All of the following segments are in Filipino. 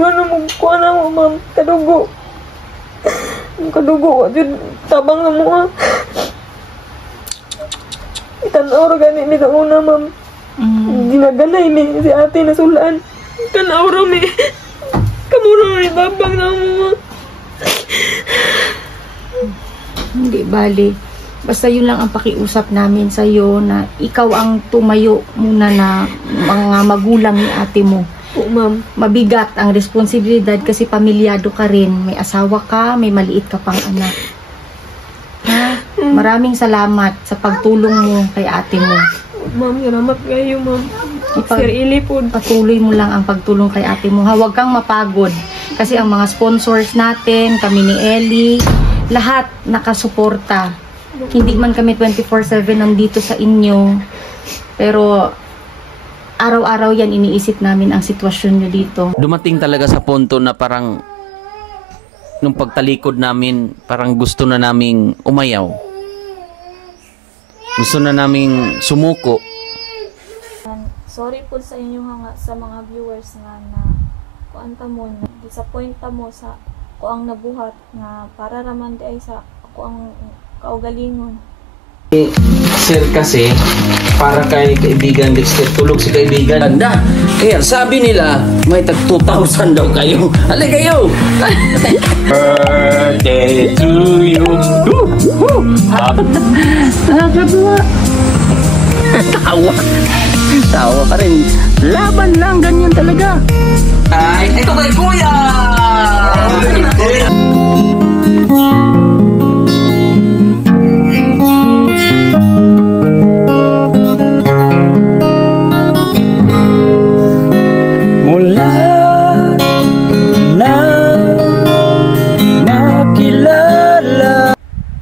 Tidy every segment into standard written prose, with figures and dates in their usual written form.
Ano mo kuha na mo, ma'am? Kadugo. Kadugo ko. Tabang na mo, ha? Itanaw ra gani ni una, ma'am. Ginaganay ni si ate na sulaan. Tanaw ra mi. Kamuro ni babang na mo, ma'am. Hindi bali. Basta yun lang ang pakiusap namin sa iyo na ikaw ang tumayo muna na mga magulang ni ate mo. Oo, ma'am. Mabigat ang responsibilidad kasi pamilyado ka rin. May asawa ka, may maliit ka pang anak. Ha? Maraming salamat sa pagtulong mo kay ate mo. Ma'am, salamat kayo, ma'am. Sir Ili po. Patuloy mo lang ang pagtulong kay ate mo. Huwag kang mapagod. Kasi ang mga sponsors natin, kami ni Ellie, lahat nakasuporta. Hindi man kami 24/7 nandito sa inyo. Pero araw-araw yan iniisip namin ang sitwasyon nyo dito. Dumating talaga sa punto na parang nung pagtalikod namin, parang gusto na naming umayaw. Gusto na naming sumuko. Sorry po sa inyo nga sa mga viewers nga na kuanta mo na disappoint mo sa ko ang nabuhat nga para raman di ay sa ako ang kaugalingon. Sir kasi, para kay kaibigan Dexter, tulog si kaibigan. Anda, kaya sabi nila, may tag 2,000 daw kayo. Halay kayo! Birthday to you! Tawa! Tawa ka rin. Laban lang, ganyan talaga. Ay, ito kay Kuya!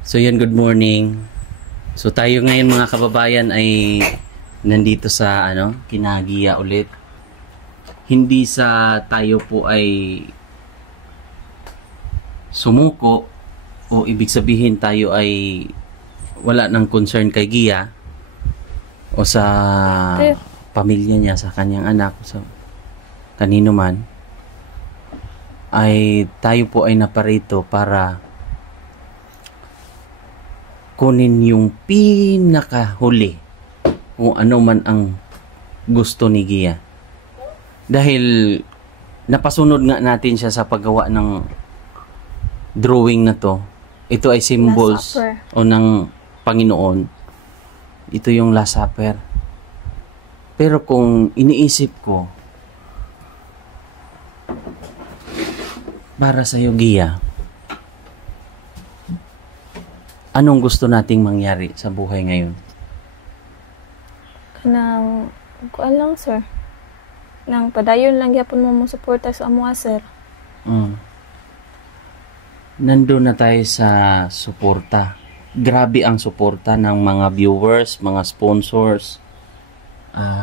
So yan, good morning. So tayo ngayon mga kababayan ay nandito sa Kinagiya ulit. Hindi sa tayo po ay sumuko o ibig sabihin tayo ay wala ng concern kay Gia o sa pamilya niya, sa kanyang anak, sa kanino man, ay tayo po ay naparito para kunin yung pinakahuli kung ano man ang gusto ni Gia. Dahil napasunod nga natin siya sa paggawa ng drawing na to. Ito ay symbols o ng Panginoon. Ito yung Last Supper. Pero kung iniisip ko, para sa'yo, Gia, anong gusto nating mangyari sa buhay ngayon? Kanang kuan lang, sir. Nang padayon lang gyapon mo suporta sa amuha, sir. Nandun na tayo sa suporta. Grabe ang suporta ng mga viewers, mga sponsors,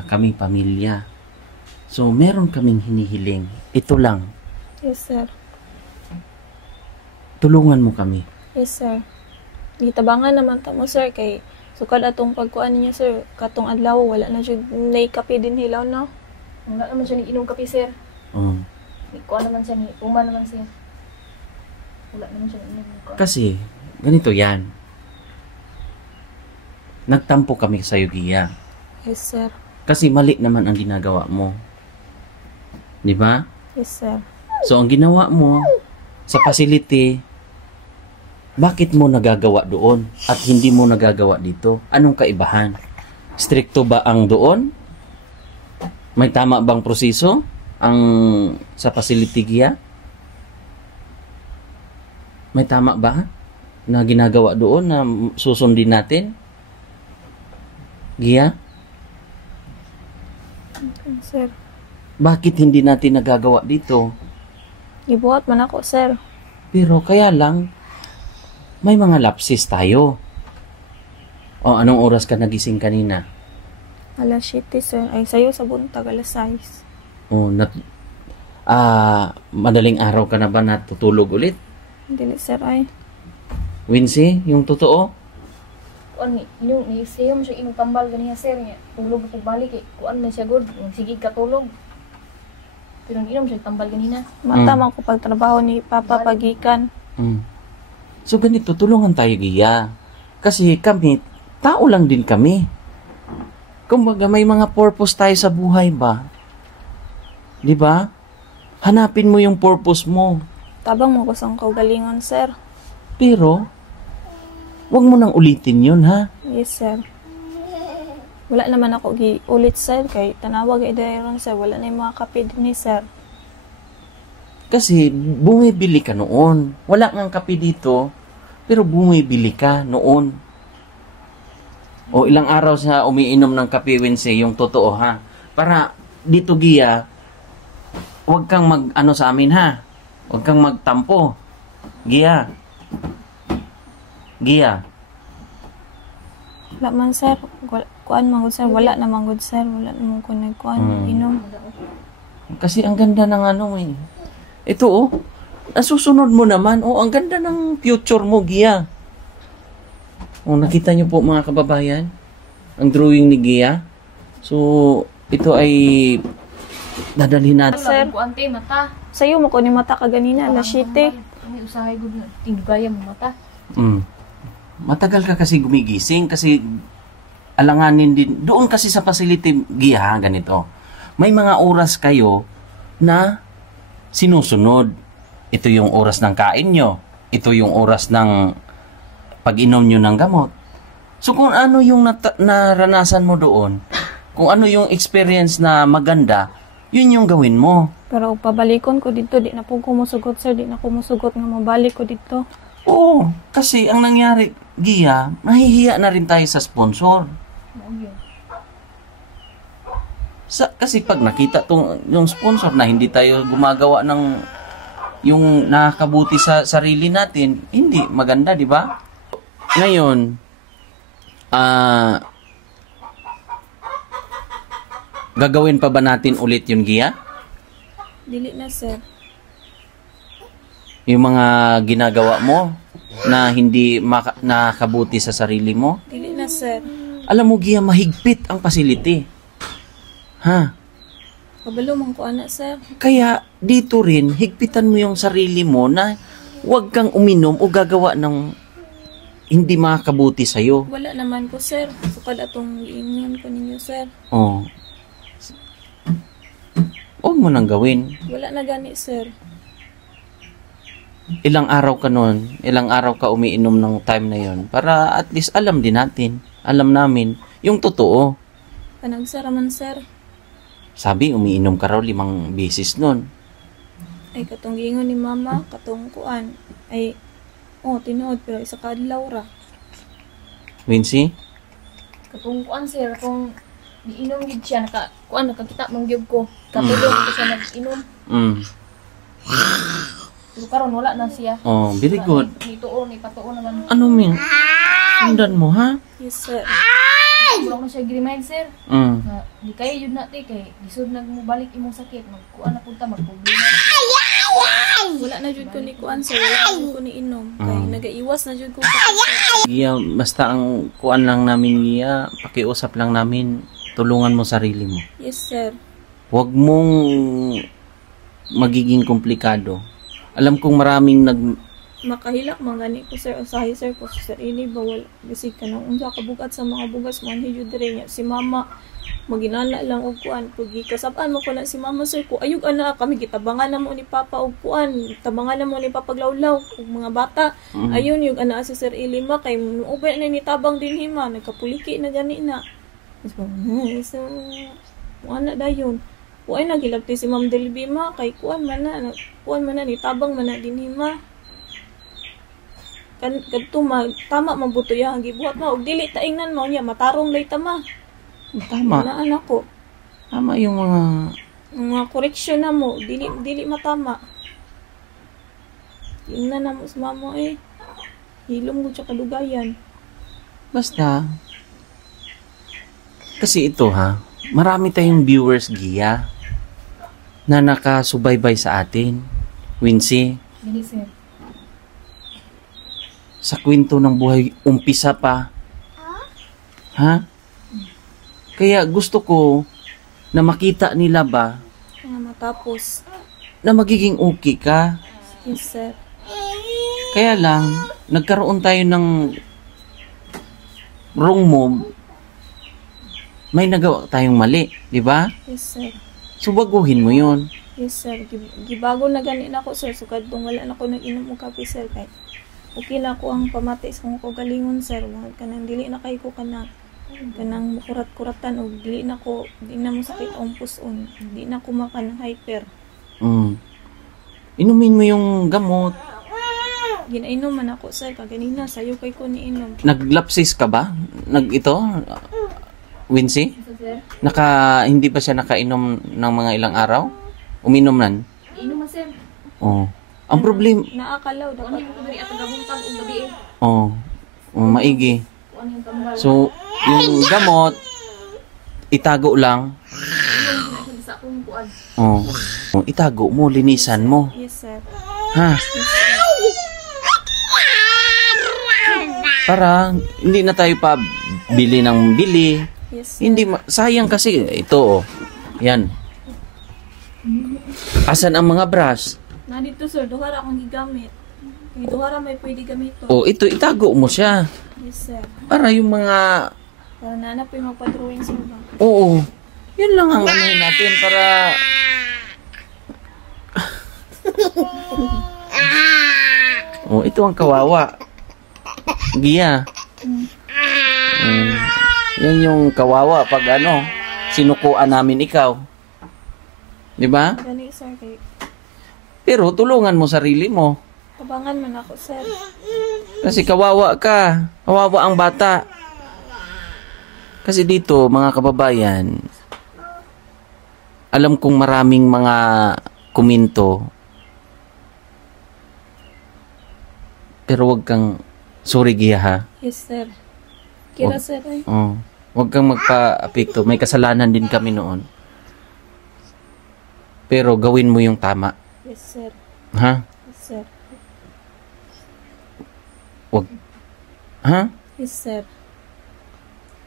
kami pamilya. So, meron kaming hinihiling. Ito lang. Yes, sir. Tulungan mo kami. Yes, sir. Gitabangan naman ta mo, sir, kay sukad atong pagkuan niya, sir. Katong adlaw wala na jud nay kape din hilaw, no? Wala naman siya ni inom kape, sir. Kuan naman siya ni uma naman siya. Wala naman siya ni inom kape. Kasi ganito 'yan. Nagtampo kami sa iyo, Gia. Yes, sir. Kasi mali naman ang ginagawa mo. 'Di ba? Yes, sir. So ang ginawa mo sa facility, bakit mo nagagawa doon at hindi mo nagagawa dito? Anong kaibahan? Stricto ba ang doon? May tama bang proseso ang sa facility, Gia? May tama ba na ginagawa doon na susundin natin? Gia? Okay, sir. Bakit hindi natin nagagawa dito? Gibuhat man ako, sir. Pero kaya lang, may mga lapses tayo. O, anong oras ka nagising kanina? Alas 7, sir. Ay, sayo sa buntag, alas 6. O, madaling araw ka na ba natutulog ulit? Dili, sir, ay. Wincy, yung totoo? Kuan yung ni siya mo siya imong tambal ganiya, sir. Tulog ko balik eh. Kuan man siya good. Sige ka tulog. Pero inom siya tambal ganina. Matama ko pagtrabaho ni Papa pagikan. So ganito, tulungan tayo Gia. Kasi kami, tao lang din kami. Kumbaga may mga purpose tayo sa buhay ba? 'Di ba? Hanapin mo yung purpose mo. Tabang mo kusang kaugalingon, sir. Pero, wag mo nang ulitin yun, ha? Yes, sir. Wala naman ako ulit, sir. Kay tanawag ay ron, sir. Wala na yung mga kape din ni sir. Kasi, bumibili ka noon. Wala ngang kape dito, pero bumibili ka noon. O ilang araw sa umiinom ng kape, Wednesday, yung totoo, ha? Para, dito, Gia, wag kang mag-ano sa amin, ha? Wag kang magtampo. Gia. Gia. Wala man, sir. Kuan man, sir. Wala naman, good, sir. Wala naman ko nagkuan. Inom. Kasi ang ganda ng ano, eh. Ito, oh. Nasusunod mo naman. Oh, ang ganda ng future mo, Gia. Oh, nakita niyo po, mga kababayan, ang drawing ni Gia. So, ito ay dadalhin natin. Sir. Ko ante mata. Sa'yo mo ko ni mata ka ganina. Alas 7. Kami usahay gud na tingbayan mo mata. Matagal ka kasi gumigising kasi alanganin din. Doon kasi sa facility, Gia, ganito. May mga oras kayo na sinusunod. Ito yung oras ng kain nyo. Ito yung oras ng pag-inom nyo ng gamot. So kung ano yung naranasan mo doon, kung ano yung experience na maganda, yun yung gawin mo. Pero pabalikon ko dito. Di na po kumusugot, sir. Di na kumusugot nga mabalik ko dito. Oo, kasi ang nangyari, Gia, nahihiya na rin tayo sa sponsor. Kasi pag nakita yung sponsor na hindi tayo gumagawa ng yung nakakabuti sa sarili natin, hindi maganda, di ba? Ngayon, gagawin pa ba natin ulit yun, Gia? Dili na, sir. Yung mga ginagawa mo na hindi nakakabuti sa sarili mo? Dili na, sir. Alam mo, Gia, mahigpit ang facility. Ha? Kabalo man ko, anak, sir. Kaya dito rin, higpitan mo yung sarili mo na huwag kang uminom o gagawa ng hindi makakabuti sa'yo. Wala naman ko, sir. Sukad atong iingon ko ninyo, sir. Oh. Huwag mo nang gawin. Wala na gani, sir. Ilang araw ka nun, ilang araw ka umiinom ng time na yon para at least alam din natin, alam namin, yung totoo. Panagsara man, sir. Sabi, umiinom ka raw 5 beses nun. Ay, katong giingon ni mama, katong kuan. Ay, tinuod, pero isa ka adlaw ra. Wincy? Katong kuan sir, kung niinom gid siya nakakita mong gyud ko. Katulog ko siya nag-inom. Pero karon wala na siya. Oh, very good. Ipatuon naman. Ano min? Sundan mo, ha? Yes, sir. Wala na siya i-remind sir. Na, di kayo yun natin kay lisod nagmubalik imong sakit. Magkuan na punta, magproblema. Wala na jud ko ni kuan, sir. Wala na jud ko ni inom. Kay nagaiwas na jud ko. Gia, basta ang kuan lang namin, Gia, pakiusap lang namin, tulungan mo sarili mo. Yes, sir. Huwag mong magiging komplikado. Alam kong maraming Makahilak man gani ko, sir. Usahay, sir, ko sir ini bawal bisig ka nang unsa ka bugat sa mga bugas man hijud dire niya si mama maginala lang og kuan pag gikasab-an mo ko na si mama, sir, ko ayog ana kami gitabangan na mo ni papa og kuan, tabangan na mo ni papa paglawlaw og mga bata. Ayun yung ana si Sir Ilima kay ubay na ni tabang din hima nagkapuliki na gani na. So ana dayon kuan nagilabti si Ma'am Delbima kay kuan man na ni tabang man na din hima. Kadto tama mabuto yang gibuhat mo og dili taingnan mo niya matarong lay tama. Tama. Na anak ko. Tama yung Mga correction na mo, dili matama. Yung na mo sa mama hilom ko sa kadugayan. Basta. Kasi ito ha, marami tayong viewers, Gia, na nakasubaybay sa atin. Wincy. Dili sir. Sa kwento ng buhay, umpisa pa. Ha? Kaya gusto ko na makita nila ba Tapos, na magiging okay ka. yes sir. Kaya lang, nagkaroon tayo ng wrong move. May nagawa tayong mali, di ba? Yes sir. So, baguhin mo yun. Yes sir. Gibago na ganin ako sir. So kadtong wala na ko nag-inom og kape sir kay okay na ako ang pamati sa ko galingon sir. Wala kanang dili na kay ko kanang kurat-kuratan og dili na mo sakit ang puson. Di na ko makan hyper. Inumin mo yung gamot. Ginainom man ako sir kaganina sayo kay ko niinom. Naglapsis ka ba? Wincy? Sir, Hindi pa siya nakainom ng mga ilang araw? Uminom nan? inom man sir. Oh. Ang problem, Naakalaw Kuan dapat. yung kumari at gabuntag og gabi eh. maigi. Kuan yung tambal. So, yung gamot, itago lang. Inom sa akong kuan. Itago mo, linisan mo. Yes sir. Ha? Para hindi na tayo pa bili ng bili. Yes sir. Hindi sayang kasi ito Yan. Asan ang mga brush? Nandito sir, duhara akong gigamit. Kay duhara may pwede gamito. Ito itago mo siya Yes sir. para yung mga Para nanap yung magpa-drawing sir ba? Oo. Yan lang ang ano natin para ito ang kawawa. Gia. Yan yung kawawa pag sinukuan namin ikaw. 'Di ba? Gani sir kay Pero tulungan mo sarili mo. tabangan man ako sir. Kasi kawawa ka. Kawawa ang bata. Kasi dito, mga kababayan, alam kong maraming mga komento. Pero wag kang, sorry Gia ha. Yes sir. Kira sir ay. Wag kang magpa-apekto. May kasalanan din kami noon. Pero gawin mo yung tama. Yes sir. Ha? Yes sir. Wag. Ha? Yes sir.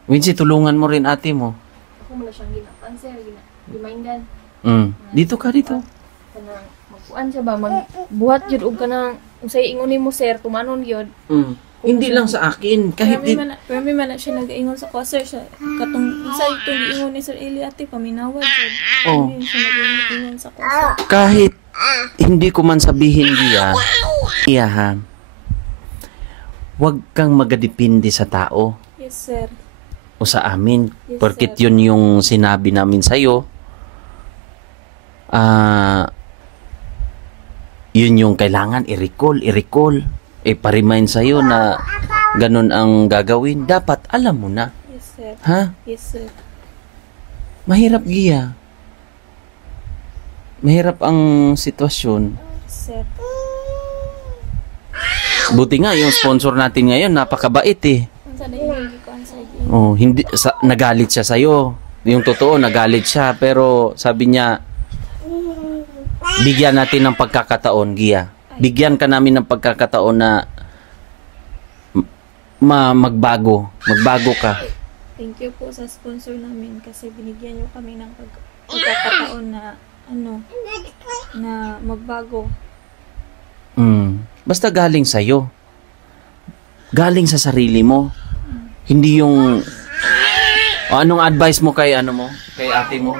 Wincy, tulungan mo rin ate mo. Ako mo na siyang ginapan sir, remindan. Dito ka, dito. Kanang magkuan siya ba magbuhat jud og kanang usay ingon mo sir tumanon gyud. Hindi lang sa akin. Kahit Pero may man na siya nag-ingon sa ko sir siya. Katong isa itong giingon ni Sir Eli ate paminawad jud. Hindi siya nag-ingon sa ko sir. kahit hindi ko man sabihin Gia ha, wag kang magadepende sa tao Yes sir. o sa amin. Yes, Porket sir. yun yung sinabi namin sa'yo. Yun yung kailangan i-recall. Pa-remind sa'yo na ganun ang gagawin. Dapat alam mo na. Yes sir. Ha? Yes sir. Mahirap Gia. Mahirap ang sitwasyon. Yes sir. Buti nga yung sponsor natin ngayon napakabait eh. Unsa na yung gikuan sir? Hindi nagalit siya sa'yo. Yung totoo, nagalit siya. Pero sabi niya, bigyan natin ng pagkakataon, Gia. Bigyan ka namin ng pagkakataon na magbago. Magbago ka. Thank you po sa sponsor namin kasi binigyan niyo kami ng pagkakataon na na magbago. Basta galing sa'yo. Galing sa sarili mo. Hindi yung anong advice mo kay kay ate mo?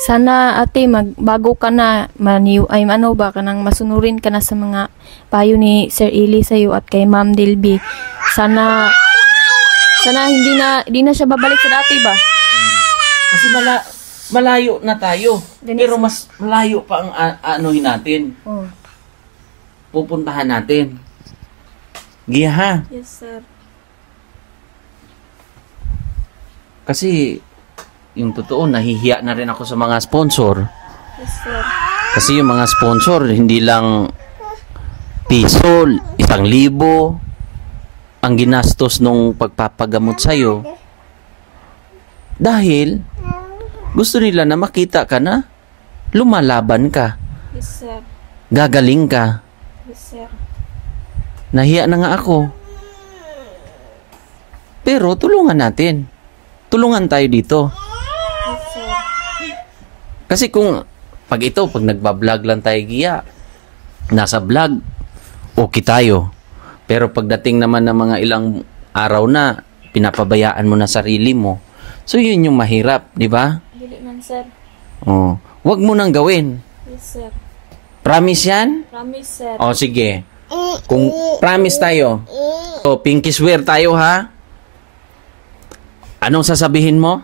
Sana ate magbago ka na kanang masunurin ka na sa mga payo ni Sir Eli sa'yo at kay Ma'am Dilby. Sana hindi na siya babalik sa dati ba? Kasi malayo na tayo. Pero mas malayo pa ang anuhin natin. Pupuntahan natin. Gia ha? Yes sir. Kasi yung totoo, nahihiya na rin ako sa mga sponsor. Yes sir. Kasi yung mga sponsor, hindi lang piso, 1,000 ang ginastos nung pagpapagamot sa'yo. Dahil gusto nila na makita ka na lumalaban ka, Yes sir. gagaling ka. Yes sir. Nahiya na nga ako. Pero tulungan natin. Tulungan tayo dito. Yes sir. Kasi kung pag nagbablog lang tayo, Gia, nasa vlog, okay tayo. Pero pagdating naman ng mga ilang araw na, pinapabayaan mo na sarili mo. So, yun yung mahirap, di ba? Dili man, sir. Oh, wag mo nang gawin. Yes, sir. Promise yan? Promise, sir. O, sige. Kung promise tayo, o, pinky swear tayo, ha? Anong sasabihin mo?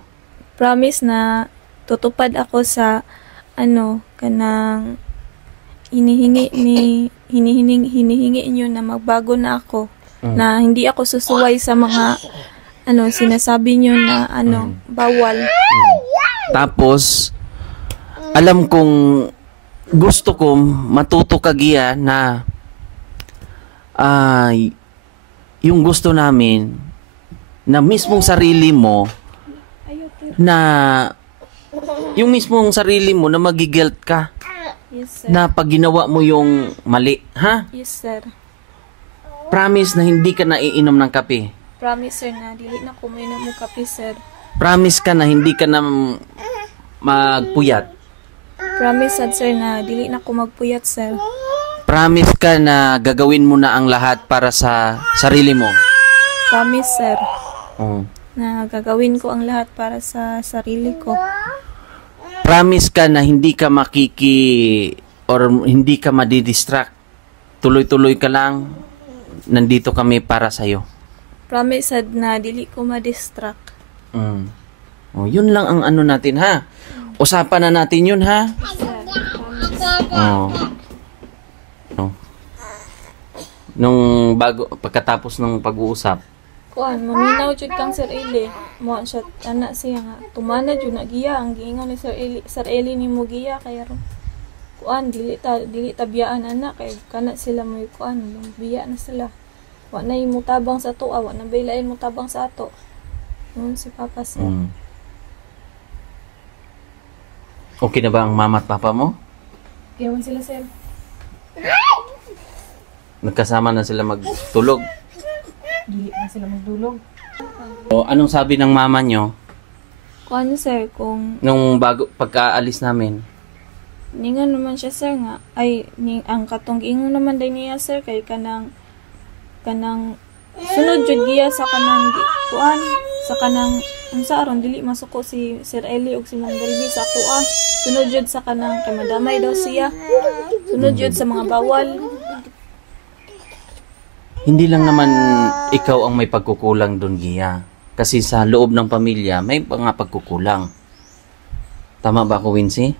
Promise na tutupad ako sa kanang hinihingi niyo na magbago na ako. Na hindi ako susuway sa mga sinasabi niyo na bawal. Tapos, alam kong gusto kong matuto ka, Gia, na yung gusto namin na mismong sarili mo na yung mismong sarili mo na magigelt ka. Yes, sir. Na pag ginawa mo yung mali, ha? Yes, sir. Promise na hindi ka na iinom ng kape. Promise, sir, na dili na ko mainom mo kape, sir. Promise ka na hindi ka na magpuyat. Promise, sir, na dili na ko magpuyat, sir. Promise ka na gagawin mo na ang lahat para sa sarili mo. Promise, sir, Oh. na gagawin ko ang lahat para sa sarili ko. Promise ka na hindi ka or hindi ka madidistract. Tuloy-tuloy ka lang. Nandito kami para sa'yo. Promise, sad, na dili ko ma-distract. Oh, yun lang ang natin, ha? Usapan na natin yun, ha? Sir, promise. Oh. Oh. Pagkatapos ng pag-uusap, Kuan, maminaw jud kang Sir Eli. Mo siya anak siya nga tumana jud na giya ang giingon ni Sir Eli ni mo giya kaya ron. Kuan dili ta biyaan anak kay kana sila mo kuan biya na sila. Wa na imo tabang sa to, wa na baylain mo tabang sa ato. Si Papa, sir. Okay na ba ang mama at papa mo? Ewan sila, sir. Nagkasama na sila magtulog? Dili na sila magdulog. O, anong sabi ng mama nyo Kuan, sir, kung nung pagkaalis namin? ningan naman siya, sir, nga ay ang katong ingon naman din niya, sir, kay kanang sunod jud giya sa kanang kuan sa kanang unsa aron dili masuko si Sir Eli ug si Ma'am Delby sa kuha. Sunod jud sa kanang kay madamay daw siya. Sunod jud sa mga bawal. Hindi lang naman ikaw ang may pagkukulang doon, Gia. Kasi sa loob ng pamilya, may mga pagkukulang. Tama ba ako, Wincy?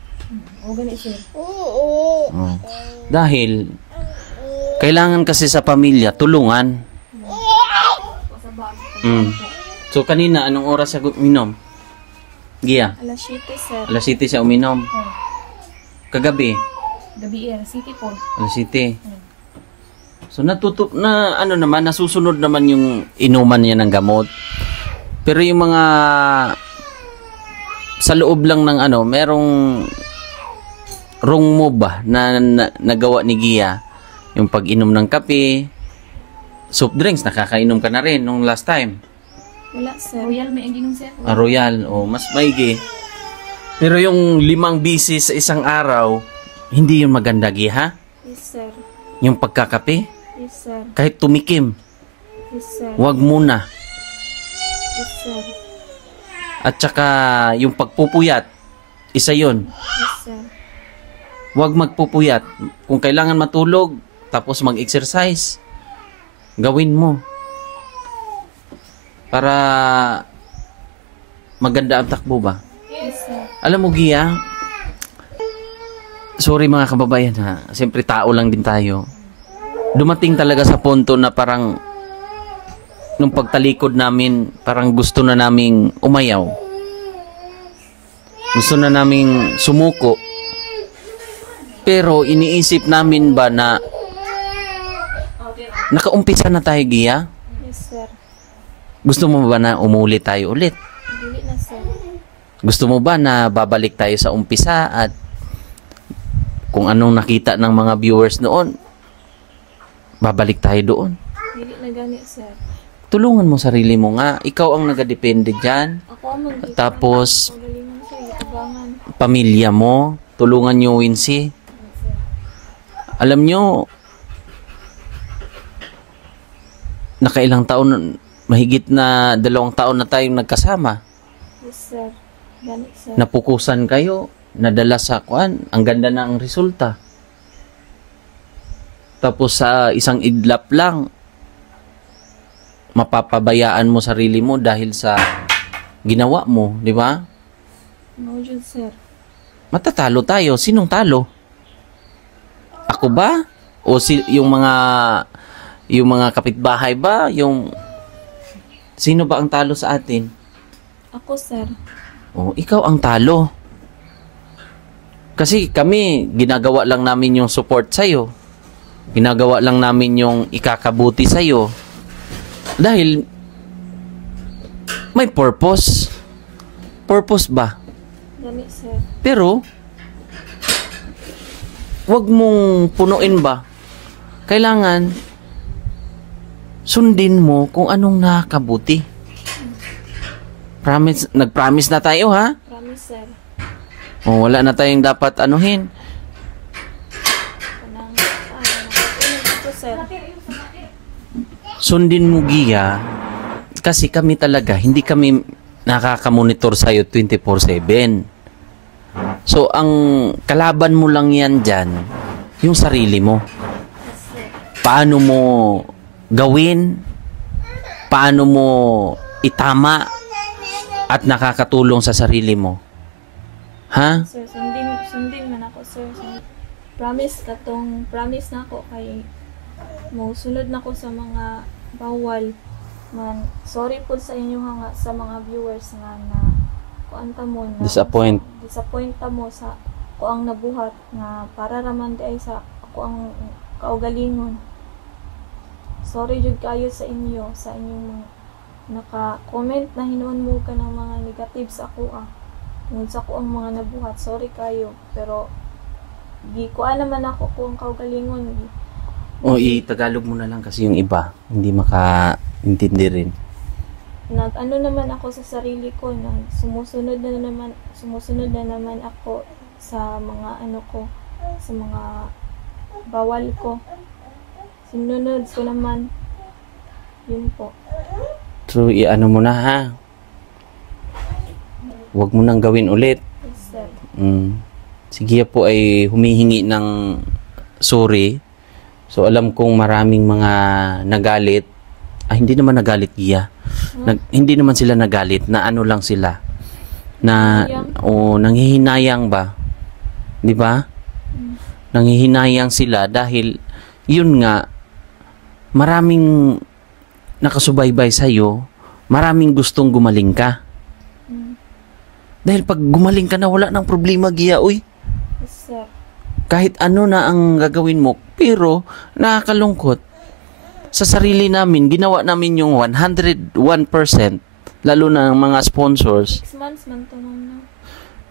O, gani, sir. Oh. Dahil, kailangan kasi sa pamilya, tulungan. So, kanina, anong oras siya uminom? Gia? Alas 7, sir. Alas 7 siya uminom. Kagabi? Gabi, City po. Alas 7. So, nasusunod naman yung inuman niya ng gamot. Pero yung mga sa loob lang ng merong wrong move na nagawa ni Gia. Yung pag-inom ng kape, soft drinks, nakakainom ka na rin nung last time. Wala, sir. Royal, may ang ginom, sir. Royal, mas maigi. Pero yung 5 bisis sa isang araw, hindi yun maganda, Gia, ha? Yes, sir. Yung pagkakape, Yes, sir. kahit tumikim, Yes, sir. wag muna. Yes, sir. At saka yung pagpupuyat, isa yun. Yes, sir. Huwag magpupuyat. Kung kailangan matulog, tapos mag-exercise, gawin mo. Para maganda ang takbo ba? Yes, sir. Alam mo, Gia, sorry mga kababayan ha, siyempre tao lang din tayo. Dumating talaga sa punto na parang nung pagtalikod namin, parang gusto na naming umayaw. Gusto na naming sumuko. Pero iniisip namin ba na nakaumpisa na tayo, Gia? Yes, sir. Gusto mo ba na umulit tayo ulit? Dili na, sir. Gusto mo ba na babalik tayo sa umpisa at kung anong nakita ng mga viewers noon, babalik tayo doon? Dili na gani, sir. Tulungan mo sarili mo nga. Ikaw ang nagadepende dyan. Ako ang Tapos, magalingan, sir. Itabangan. pamilya mo. Tulungan nyo, Wincy. Alam nyo, nakailang taon, mahigit na 2 taon na tayong nagkasama. Yes, sir. Ganit, sir. Napukusan kayo, nadala sa kuan, ang ganda na ang resulta. Tapos sa isang idlap lang, mapapabayaan mo sarili mo dahil sa ginawa mo, di ba? No, Jud, sir. Matatalo tayo. Sinong talo? Ako ba? O yung mga kapitbahay ba? Sino ba ang talo sa atin? Ako, sir. O, ikaw ang talo. Kasi kami, ginagawa lang namin yung support sa'yo. Ginagawa lang namin yung ikakabuti sa'yo. Dahil may purpose. Purpose ba? Ganit, sir. Pero, wag mong punuin ba? Kailangan, sundin mo kung anong nakakabuti. Promise, nag-promise na tayo, ha? Promise, sir. O, wala na tayong dapat anuhin. Kanang, ito, sir. Sundin mo, Gia. Kasi kami talaga, hindi kami nakakamonitor sa'yo 24/7. So, ang kalaban mo lang yan dyan, yung sarili mo. Paano mo gawin, paano mo itama, at nakakatulong sa sarili mo. Ha? Sir, sundin man ako, sir. Promise na ako kay mo sunod na ko sa mga bawal man. Sorry po sa inyo nga sa mga viewers nga na kuanta mo na disappoint ta mo sa ko ang nabuhat nga para raman di ay sa ako ang kaugalingon. Sorry jud kayo sa inyo, sa inyong mga naka-comment na hinuon mo ka ng mga negative sa ako tungod sa ko ang mga nabuhat. Sorry kayo, pero di ko naman ako kung kaugalingon. O, i-Tagalog mo na lang kasi yung iba hindi makaintindi rin. Nag-ano naman ako sa sarili ko, sumusunod na naman ako sa mga sa mga bawal ko. Sinunod ko naman. Yun po. So, i-ano mo na, ha? Huwag mo nang gawin ulit. Yes, sir. Sige po ay humihingi ng sorry. So, alam kong maraming mga nagalit. Hindi naman nagalit, Gia. Hindi naman sila nagalit. Na ano lang sila. Nanghihinayang ba? Di ba? Nanghihinayang sila dahil yun nga, maraming nakasubaybay sa'yo, maraming gustong gumaling ka. Dahil pag gumaling ka na, wala nang problema, Gia, uy. Yes, sir. Kahit ano na ang gagawin mo, pero nakakalungkot. Sa sarili namin, ginawa namin yung 101%, lalo na ang mga sponsors. 6 months man to na.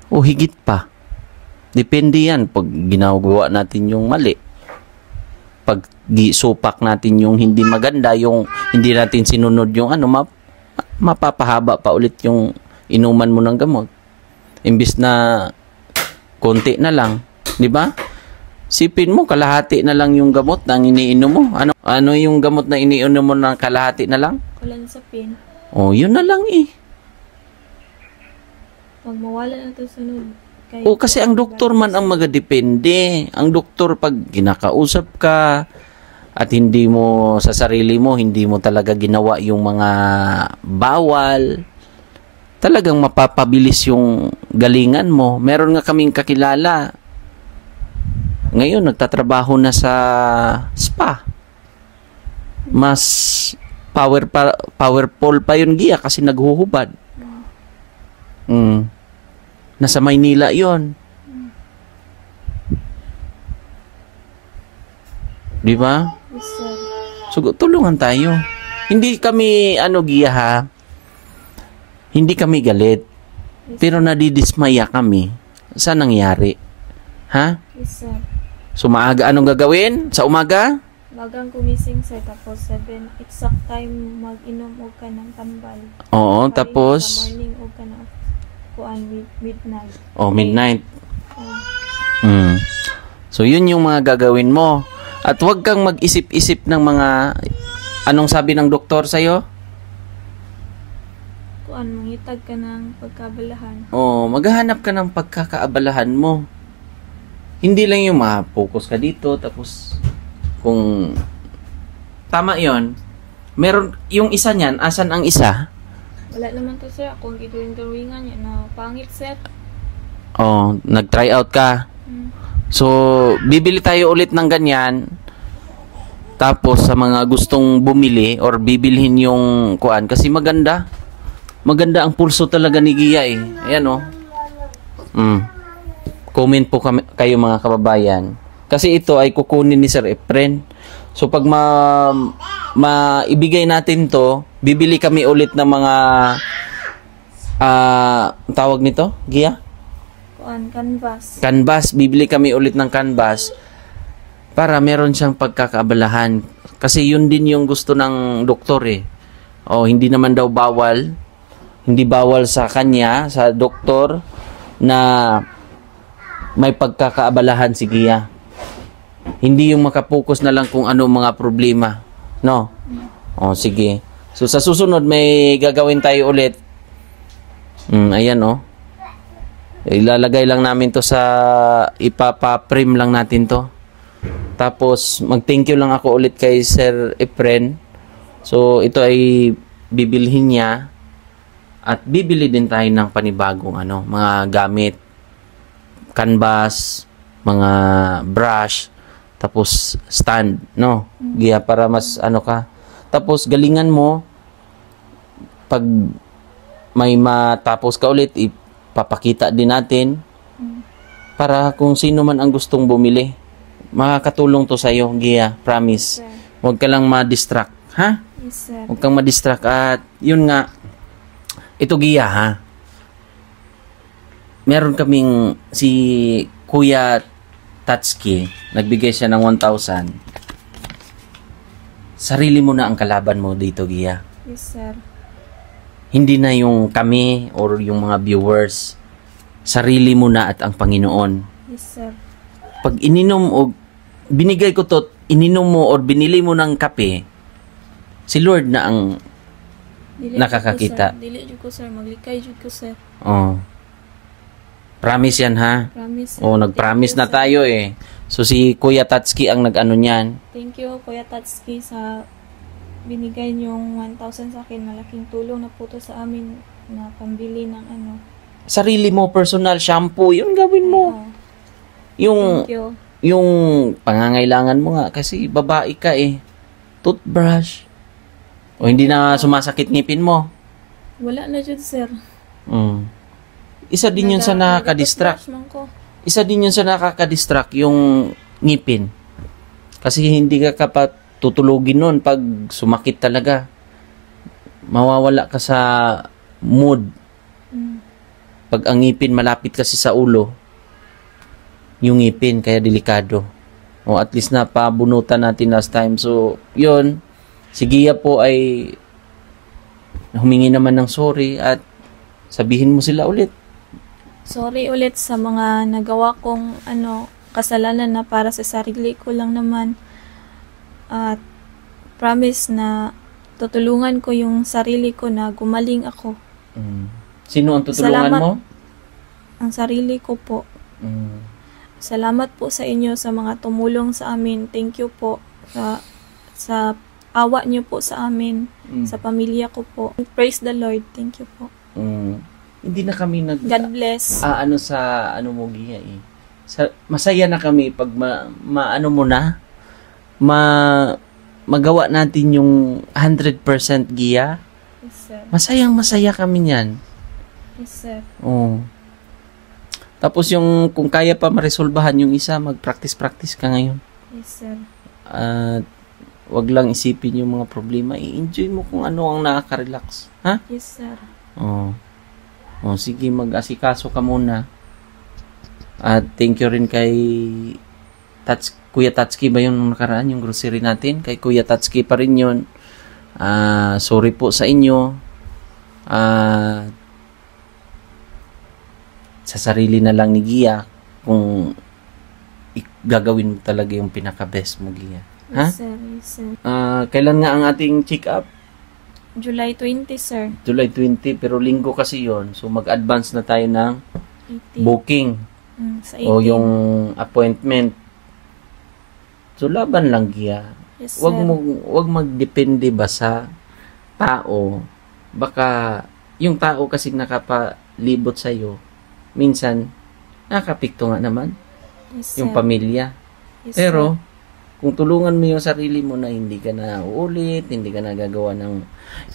O higit pa. Depende yan pag ginagawa natin yung mali. Pag supak natin yung hindi maganda, yung hindi natin sinunod yung mapapahaba pa ulit yung inuman mo ng gamot. Imbis na konti na lang, di ba? Sipin mo, kalahati na lang yung gamot na iniinom mo. Ano yung gamot na iniinom mo na kalahati na lang? Olanzapine. O, yun na lang eh. Pag mawala na ito sunod. O, kasi ang doktor man ang magadepende. Ang doktor, pag ginakausap ka at hindi mo sa sarili mo, hindi mo talaga ginawa yung mga bawal, talagang mapapabilis yung galingan mo. Meron nga kaming kakilala. Ngayon, nagtatrabaho na sa spa. Mas powerful pa yun, Gia, kasi naghuhubad. Nasa Maynila yun. Di ba? Yes, sir. So, tulungan tayo. Hindi kami, Gia, ha? Hindi kami galit. Pero nadidismaya kami sa nangyari. Ha? Yes, sir. So, maaga anong gagawin? Sa umaga? Magang kumising, sir, tapos 7 exact time mag-inom o ka ng tambal. Oo, Paring tapos sa morning o ka na kuan midnight. Oh, midnight. Oh. So, yun yung mga gagawin mo. At huwag kang mag-isip-isip ng mga... Anong sabi ng doktor sa'yo? Kuan, mangitag ka ng pagkabalahan. Oh, maghahanap ka ng pagkakaabalahan mo. Hindi lang yung ma-focus ka dito, tapos kung tama yon, meron yung isa niyan, asan ang isa? Wala naman to sir, akong gidrawingan niya na pangit sir. Oh, nag-try out ka. So, bibili tayo ulit ng ganyan. Tapos sa mga gustong bumili or bibilhin yung kuan kasi maganda. Maganda ang pulso talaga ni Gia eh. Ayan oh. Comment po kayo mga kababayan. Kasi ito ay kukunin ni Sir Efren. So pag maibigay natin to, bibili kami ulit ng mga tawag nito, Gia? Canvas. Canvas, bibili kami ulit ng canvas para meron siyang pagkakaabalahan. Kasi yun din yung gusto ng doktor eh. Oh, hindi naman daw bawal. Hindi bawal sa kanya, sa doktor na may pagkakaabalahan si Gia. Hindi yung makapokus na lang kung ano mga problema. No? O, sige. So, sa susunod, may gagawin tayo ulit. Ayan, oh. Ilalagay lang namin to sa... Ipapa-frame lang natin to. Tapos, mag-thank you lang ako ulit kay Sir Efren. So, ito ay bibilhin niya. At bibili din tayo ng panibagong mga gamit. Canvas, mga brush, tapos stand, no? Gia, para mas ka. Tapos galingan mo, pag may matapos ka ulit, ipapakita din natin para kung sino man ang gustong bumili. Makakatulong to sa'yo, Gia, promise. Huwag ka lang ma-distract, ha? Yes, sir. Huwag kang ma-distract. At yun nga, ito Gia, ha? Meron kaming si Kuya Tatsuki, nagbigay siya ng 1,000. Sarili mo na ang kalaban mo dito, Gia. Yes, sir. Hindi na yung kami or yung mga viewers. Sarili mo na at ang Panginoon. Yes, sir. Pag ininom o binigay ko to, ininom mo or binili mo ng kape, si Lord na ang nakakakita. Dili jud ko, sir. Maglikay jud ko, sir. Oh. Promise yan, ha? Promise. Oh, nag-promise na tayo eh. So, si Kuya Tatsuki ang nag-ano niyan. Thank you, Kuya Tatsuki, sa binigay niyong 1,000 sa akin. Malaking tulong na po to sa amin na pambili ng Sarili mo, personal shampoo, yun gawin mo. Yung, Thank you. yung pangangailangan mo nga, kasi babae ka eh. Toothbrush. O hindi na sumasakit ngipin mo. Wala na jud, sir. Isa din yun sa nakaka-distract. Isa din yun sa nakaka-distract, yung ngipin. Kasi hindi ka tutulugin nun pag sumakit talaga. Mawawala ka sa mood. Pag ang ngipin malapit kasi sa ulo, yung ngipin, kaya delikado. O at least na pabunutan natin last time. So, yun, si Gia po ay humingi naman ng sorry at sabihin mo sila ulit. Sorry ulit sa mga nagawa kong kasalanan na para sa sarili ko lang naman. At promise na tutulungan ko yung sarili ko na gumaling ako. Sino ang tutulungan Salamat. mo? Ang sarili ko po. Salamat po sa inyo sa mga tumulong sa amin. Thank you po sa awa niyo po sa amin, sa pamilya ko po. Praise the Lord. Thank you po. Hindi na kami God bless. mo Gia eh. Masaya na kami pag magawa natin yung 100% Gia. Yes, sir. Masaya kami niyan. Yes, sir. Oo. Tapos yung kung kaya pa maresolbahan yung isa, mag-practice ka ngayon. Yes, sir. At wag lang isipin yung mga problema. I-enjoy mo kung ano ang nakaka-relax. Ha? Yes, sir. Oo. Sige, mag-asikaso ka muna. At thank you rin kay Kuya Tatsuki ba yung nakaraan, yung grocery natin? Kay Kuya Tatsuki pa rin yun. Sorry po sa inyo. sa sarili na lang ni Gia kung gagawin mo talaga yung pinaka-best mo, Gia. Ha? Yes, sir. Yes, sir. Kailan nga ang ating check-up? July 20, sir. July 20, pero linggo kasi yon. So, mag-advance na tayo ng 18. booking Sa 18. o yung appointment. So, laban lang, Gia. Yes, Wag sir. wag magdepende ba sa tao. Baka yung tao kasi nakapalibot sa iyo, minsan nakapikto nga naman Yes, yung sir. pamilya. Yes, Pero kung tulungan mo yung sarili mo na hindi ka na uulit, hindi ka na gagawa ng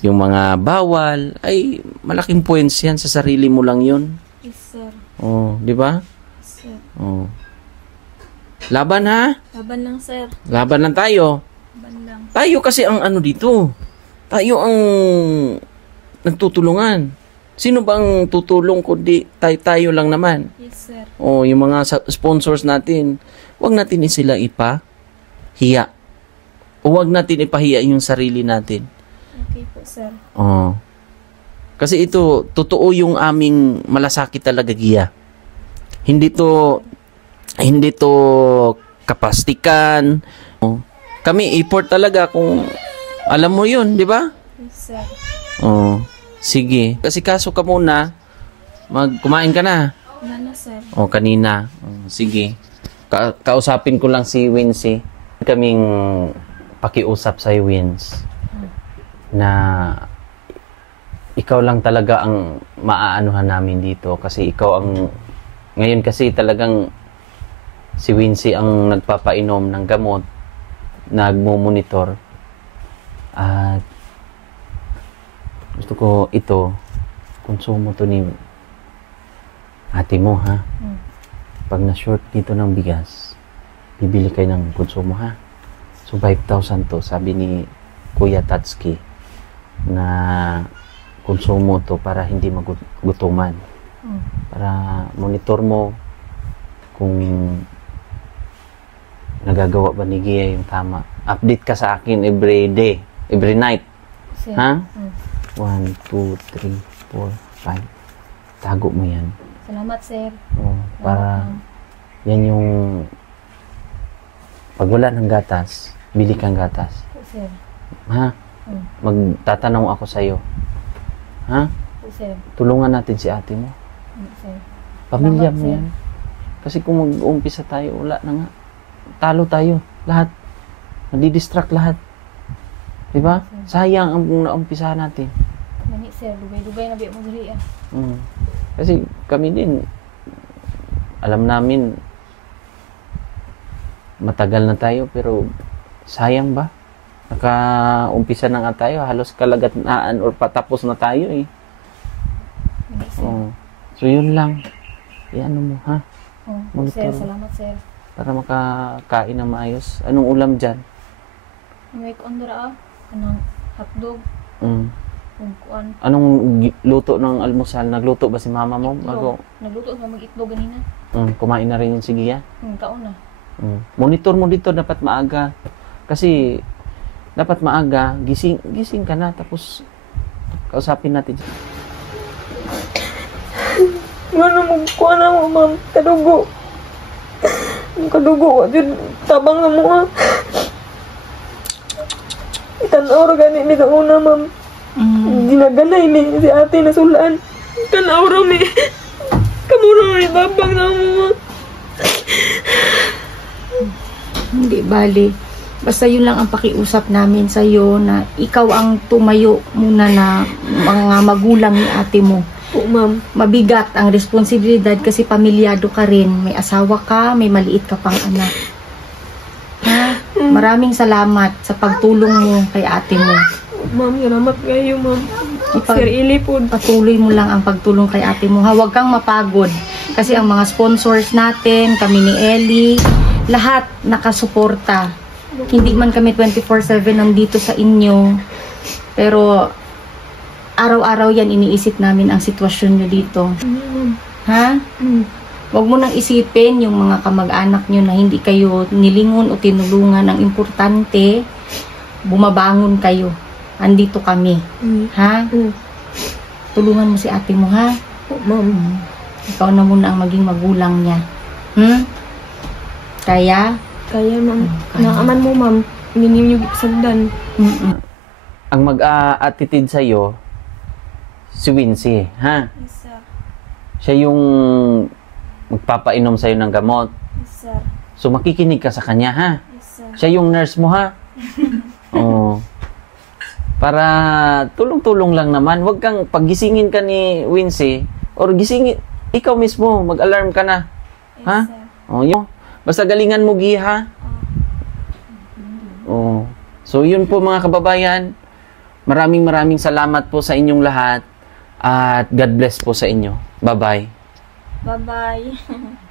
yung mga bawal, ay malaking points yan sa sarili mo lang yun. sir. Yes, sir. Oh, di ba? Yes, sir. Oh. Laban ha? Laban lang, sir. Laban lang tayo. Laban lang. Tayo kasi ang ano dito. Tayo ang nagtutulungan. Sino bang tutulong kundi tayo lang naman? Yes, sir. O yung mga sponsors natin, wag natin sila ipahiya. O wag natin ipahiya yung sarili natin. Okay po, sir. Oh. Kasi ito, totoo yung aming malasakit talaga, Gia. Hindi to kapastikan. Oh. Kami effort talaga kung alam mo yun, di ba? Yes, sir. Oh. Sige. Kasi kaso ka muna, kumain ka na. Wala na, sir. O, kanina. Sige. Kausapin ko lang si Wincy. Kaming pakiusap sa Wins na ikaw lang talaga ang maaanuhan namin dito. Kasi ikaw ang... Ngayon kasi talagang si Wincy ang nagpapainom ng gamot, nagmo-monitor. At gusto ko ito, konsumo to ni ate mo, ha? Pag na-short dito ng bigas, bibili kayo ng konsumo, ha? So, 5,000 to, sabi ni Kuya Tatsuki, na konsumo to para hindi magutuman. Para monitor mo kung nagagawa ba ni Gia yung tama. Update ka sa akin every day, every night. Sir. Ha? 1, 2, 3, 4, 5. Tago mo yan. Salamat, sir. Oh, para yan yung pag wala ng gatas, bili kang gatas. Po, sir. Ha? Magtatanong ako sa'yo. Ha? Po, sir. Tulungan natin si ate mo. Sir. Pamilya Salamat, mo sir. yan. Kasi kung mag-uumpisa tayo, wala na nga. Talo tayo. Lahat. Nadidistract lahat. Diba? Sayang ang naumpisahan natin. Mani, sir. Dugay-dugay na biya mo dali, ah. Kasi kami din, alam namin, matagal na tayo, pero sayang ba? Naka-umpisa na nga tayo, halos kalagitnaan or patapos na tayo eh. Mani, sir. So yun lang. Ano mo, ha? Po, sir. Monitor. Salamat, sir. Para makakain ng maayos. Anong ulam dyan? May kuandara, ah. Anong hotdog, kung kuan. Anong luto ng almusal? Nagluto ba si mama mo? Bago, Nagluto sa mag-itlog ganina. kumain na rin yung si Gia? Kaon na. Monitor mo dito, dapat maaga. Kasi, dapat maaga, gising ka na, tapos, kausapin natin. Ano mo, kuha na mo, ma'am. Kadugo. Kadugo ko, dyan, tabang na mo, ha. Itanaw ra gani ni sa una, ma'am. Ginaganay ni si ate na sulaan. Tanaw ra mi. Kamuro ni babang na mo. Hindi bali. Basta yun lang ang pakiusap namin sa iyo na ikaw ang tumayo muna na mga magulang ni ate mo. Po, ma'am. Mabigat ang responsibilidad kasi pamilyado ka rin. May asawa ka, may maliit ka pang anak. Ha? Maraming salamat sa pagtulong mo kay ate mo. Ma'am, salamat kayo, ma'am. Sir Ili po. Patuloy mo lang ang pagtulong kay ate mo. Ha? Huwag kang mapagod. Kasi ang mga sponsors natin, kami ni Ellie, lahat nakasuporta. Hindi man kami 24/7 nandito sa inyo. Pero araw-araw yan iniisip namin ang sitwasyon nyo dito. Ha? Huwag mo nang isipin yung mga kamag-anak nyo na hindi kayo nilingon o tinulungan. Ang importante, bumabangon kayo. Andito kami. Ha? Tulungan mo si ate mo, ha? Po, ma'am. Ikaw na muna ang maging magulang niya. Kaya? Kaya, ma'am. Kaya. Naaman mo, ma'am. Hindi niyo sagdan. Ang mag-a-attitude sa'yo, si Wincy, ha? Yes, sir. Siya yung magpapainom sa'yo ng gamot. Yes, sir. So, makikinig ka sa kanya, ha? Yes, sir. Siya yung nurse mo, ha? Oo. Para tulong-tulong lang naman. Huwag kang paggisingin ka ni Wincy, or gisingin, ikaw mismo, mag-alarm ka na. Yes, Ha? sir. Oh, yun. Basta galingan mo, Gi, ha? Oh. So, yun po mga kababayan. Maraming salamat po sa inyong lahat. At God bless po sa inyo. Bye-bye. Bye-bye.